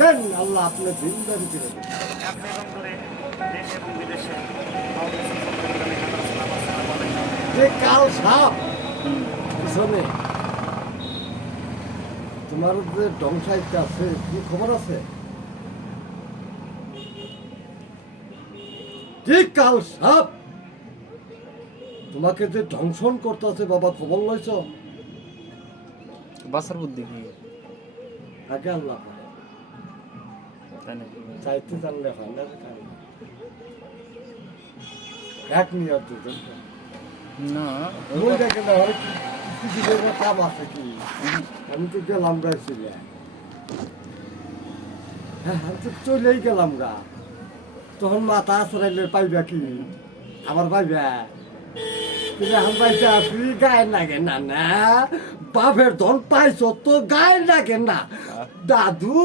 দেন আল্লাহ আপনি জিন্দারি করে দেন। আপনি এবং করে দেশ এবং বিদেশে যে কাল সাপ পিছনে তোমার যে ধ্বংসায়িত আছে কি খবর আছে? যে কাল সাপ তোমাকে যে ধ্বংসন করতেছে বাবা খবর লইছ? বাসার বুদ্ধি কি আগে আল্লাহ পায়। তাই নাকি? চাইতে জানলে হয় না রে কারণ। এক নিয়ে দুজন না ওই দেখে না হয় কিছু জায়গায় কাম আছে কি? আমি তো গেলাম গাইছিল। হ্যাঁ আমি তো চলেই গেলাম গা। তখন মাথা আসরাইলে পাইবা কি? আমার পাইবা কিন্তু এখন পাইছে আপনি গায়ে লাগে না না বাপের ধন পাইছ তো গায়ে লাগে না দাদু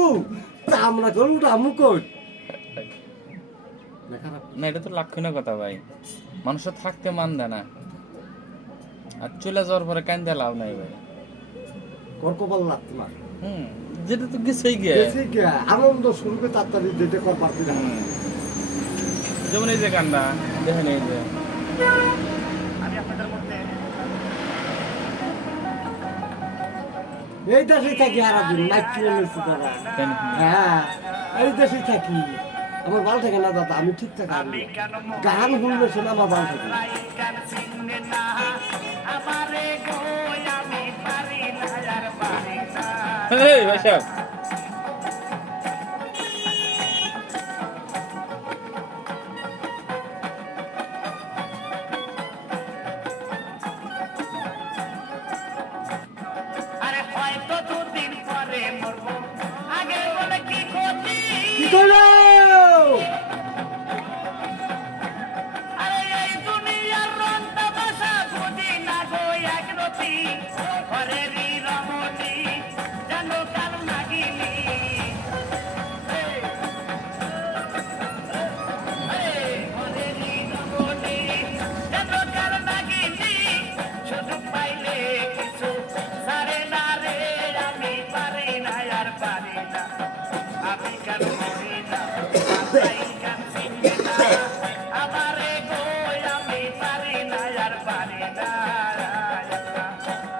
তা আমরা করবো আমু কই না এটা তো লক্ষণীয় কথা ভাই, মানুষের থাকতে মান দেয় না, আর চলে যাওয়ার পরে কান্দে লাভ নাই ভাই। কর কপাল লাগতে না যেটা তো গেছেই গিয়ে বেশি গিয়া আনন্দ শুনবে তাড়াতাড়ি যেটা কর পারবি না যেমন এই যে কান্দা দেখেন এই যে আমি আপনাদের মধ্যে এই দেশে থাকি আর একদিন নাচি এনেছি তারা তাই নাকি? হ্যাঁ এই দেশে থাকি আমার ভালো থাকে না দাদা আমি ঠিক থাকি আমি কেন গান শুনলে শুনে আমার ভালো থাকে গান চিনবে না আমারে গো আমি পারি না আর পারি না এই ভাই সাহেব আরে হয়তো দুদিন পরে মরবো আগে বলে কি ক্ষতি কি করলো আরে এই দুনিয়ার রন্টা বাসা বুঝি না গো এক রতি ঘরেরই রমণী যেন কাল নাগিনি ঘরেরই রমণী যেন কাল নাগিনি শুধু পাইলে কিছু সারে না রে আমি পারি না আর পারি না আমি কেন পারি না মাথায় কেন চিনবে না আমারে গো আমি পারি না আর পারি না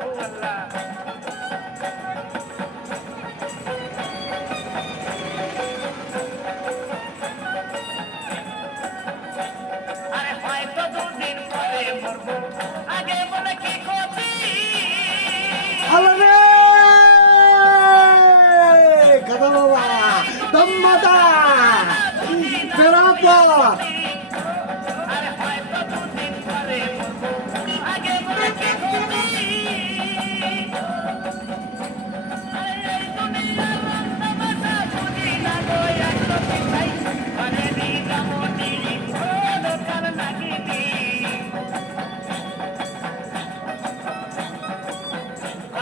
ও আল্লাহ আরে হয়তো দুদিন পরে মরবো আগে বলে কি ক্ষতি আল্লাহ রে গাদা বাবা দম্মাদা বেরাপর আরে হয়তো দুদিন পরে মরবো আগে বলে কি ক্ষতি আরে এই দুনিয়ার রাস্তা বাসা বুঝি না গো এক রতি ভাই আরে দিদা মনি ও দোকান নাগিনি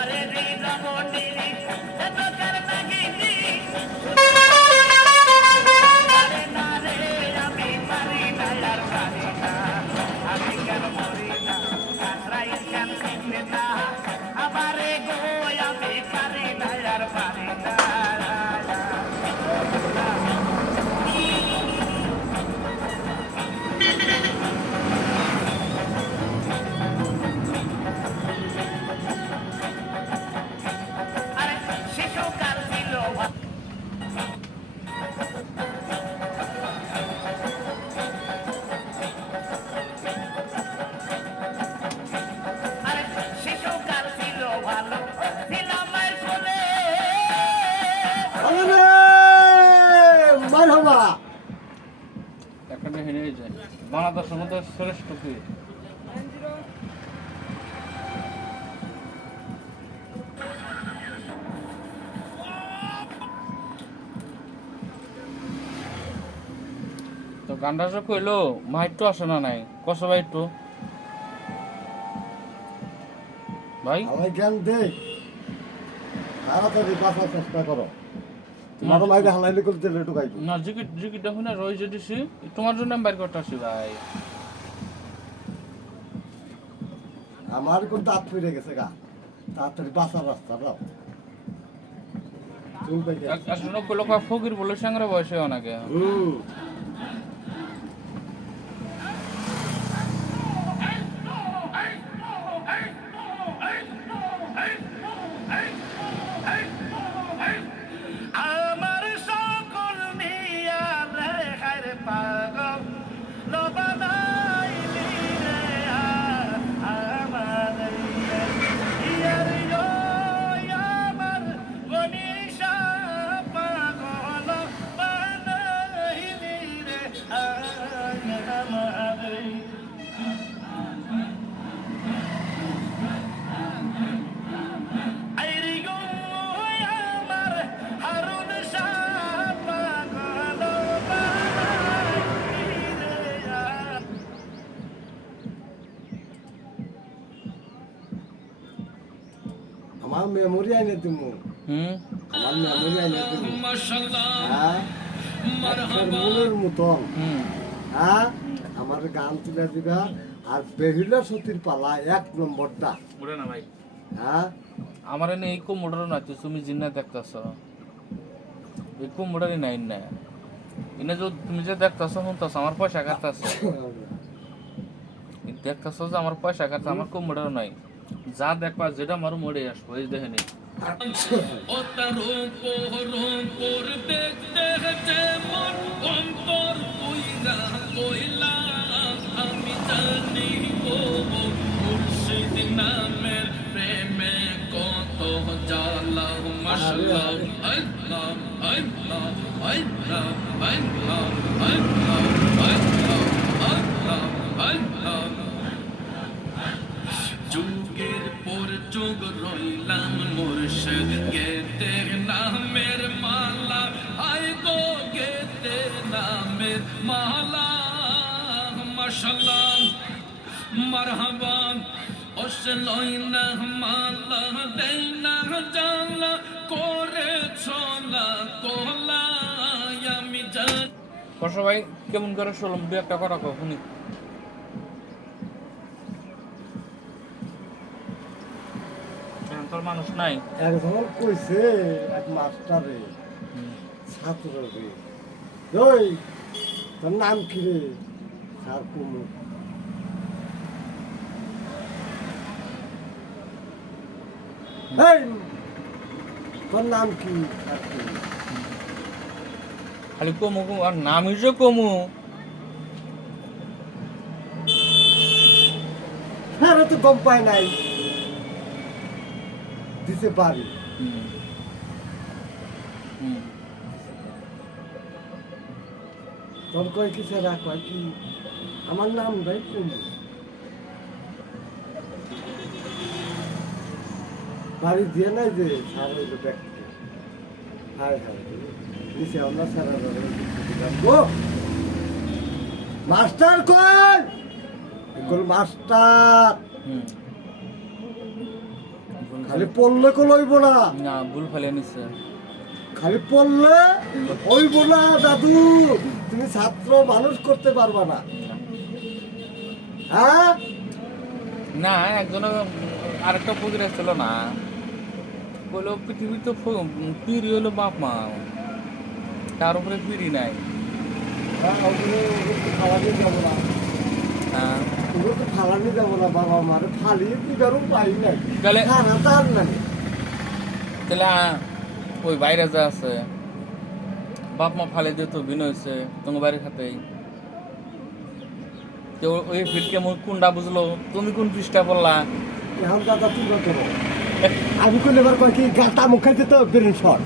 আরে দিদা মনি দোকান নাগিনি আরে না রে আমি পারি না আর পারি না আমি কেন মরি না কাতরাই কেন চিনবে না আমারে গো আমি পারি না আর পারি না আরে শিশুকাল ছিল আরে শিশুকাল ছিল ভালো ছিলাম মায়ের কোলে আল্লাহ রে মারহাবা একটা হেরে যায় বাংলাদেশের মধ্যে শ্রেষ্ঠ কি তো গান্ডা যে কইলো মাইট্টু আসে না নাই কষ্ট ভাই একটু ভাই আমার জ্ঞান দে তাড়াতাড়ি বাঁচার চেষ্টা করো তোমার মাইরে হালাইলে করে তেলে ঢুকাইবো না জিকিট জিকিট দেখুন না রয়ে যেতেছি তোমার জন্য আমি বাইর করতে আসি ভাই আমার কোন দাঁত ফিরে গেছে গা তাড়াতাড়ি বাঁচার রাস্তা দাও ফুল প্যাকেট আসলে লোক ফকির বলে সাংরে বয়সে অনেকে হুম আমার সকল নিয়া রেখার পাগল লবানাইলি রে আমার ইয়ার আমার গনিশা পাগল বানাইলি রে আমার আইরে গো আমার হারুন শাহ পাগল বানাইলি রে আমার মেমোরি আইনে তুমি আমার মেমোরি আইনে তুমি হ্যাঁ মনের মতন হ্যাঁ আমার গান তুলে দিবা আর বেহুলা সতীর পালা 1 নম্বরটা ওরে না ভাই হ্যাঁ আমার এনে এই কুমড়ার না তুমি জিন্না দেখতেছ এই কুমড়ারই নাই না এনে যে তুমি যে দেখতেছ শুনতেছ আমার পয়সা কাটতেছ দেখতেছ যে আমার পয়সা কাটছে আমার কুমড়ার নাই যা দেখবা যেটা আমার মরে আসবো এই দেখেনি ও তার রূপর দেখতে যেমন অন্তর কইরা কইলা আমি জানি গো মুর্শিদ নামের প্রেমে কত জ্বালা মাশাআল্লাহ আল্লাহ আল্লাহ আল্লাহ আল্লাহ আল্লাহ আল্লাহ আল্লাহ আল্লাহ যুগের পর যুগ রইলাম মুর্শিদ গেতে নামের মালা আয় গো গেতে নামের মালা মাশাআল্লাহ মারহাবা ওসলই না মালা দেই না জালা করে চলা কোলা আমি জান কষ্ট ভাই কেমন করে শুনলাম দু একটা কথা কখনই তোর মানুষ নাই একজন কইছে এক মাস্টারে ছাত্ররে ওই তোর নাম কি রে স্যার কুমু এই তোর নাম কি স্যার কুমু খালি কমু কমু আর নামই যে কমু হ্যাঁ তো গম পাই নাই দিতে পারি তোর কয় কি সেরা কয় কি আমার নাম ভাই কুমু বাড়ি দিয়ে নাই যে স্যার হইল ব্যক্তি হায় হায় দিছে আমরা সারা ও মাস্টার কই কল মাস্টার খালি পড়লে কো লইব না না ভুল ফেলে নিচ্ছে খালি পড়লে হইব না দাদু তুমি ছাত্র মানুষ করতে পারবা না হ্যাঁ না একজন আরেকটা পুকুর ছিল না বললো পৃথিবী তো পিড়ি হলো বাপ মা তার উপরে পিড়ি নাই ফালানি যাবো না হ্যাঁ ওগুলো তো ফালানি যাবো না বাবা মারে ফালিয়ে দিবারও পাই নাই তাহলে খানা তার নাই তাহলে ওই বাইরে যা আছে বাপ মা ফালে দিয়ে তো ভিন্ন হয়েছে তোমার বাড়ির খাতেই তো ওই ফিটকে মুখ কোনটা বুঝলো তুমি কোন পৃষ্ঠা বললা এখন দাদা তুই করো আমি করলে এবার কয় কি গাটা মুখ খাইতে তো বেরিয়ে শট